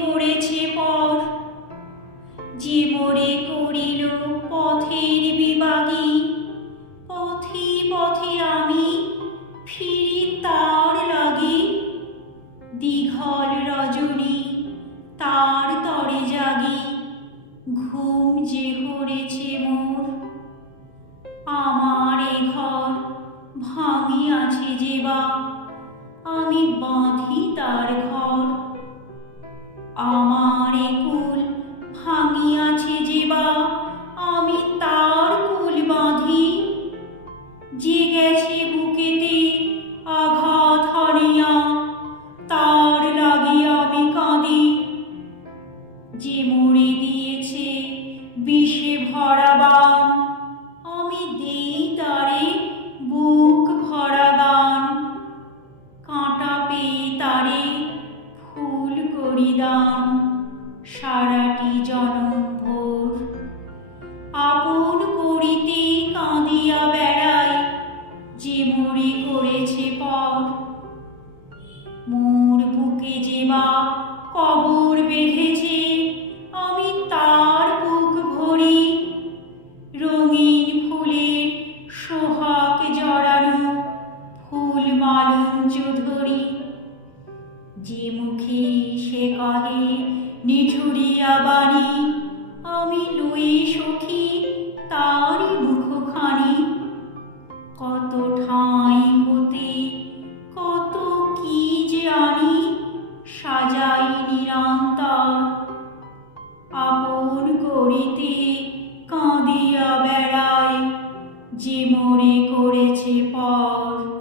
করেছে পর যে মোরে করিল পথের বিবাগী পথে পথে আমি ফিরি তার লাগি। দীঘল রজনী তার তরে জাগি, ঘুম যে করেছে মোর। আমার এ ঘর ভাঙিয়াছে যে বা আমি বাঁধি তার ঘর। বিষে ভরা বান আমি দেই তারে বুক ভরা গান কাঁটা পেয়ে তারে ফুল করি সারাটি জনম ভোর আপন করিতে কাঁদিয়া বেড়ায় যে মরে করেছে পর। মোর বুকে যে বা কবর বেঁধেছে ফুল মালঞ্চ ধরি। যে মুখে সে কহে নিঠুরিয়া বাণী আমি লই সখী, তারই মুখখানি। কত ঠাঁই হতে, কত কি যে আনি, সাজাই নিরন্তর। আপন করিতে কাঁদিয়া বেড়ায়, যে মোরে করেছে পর।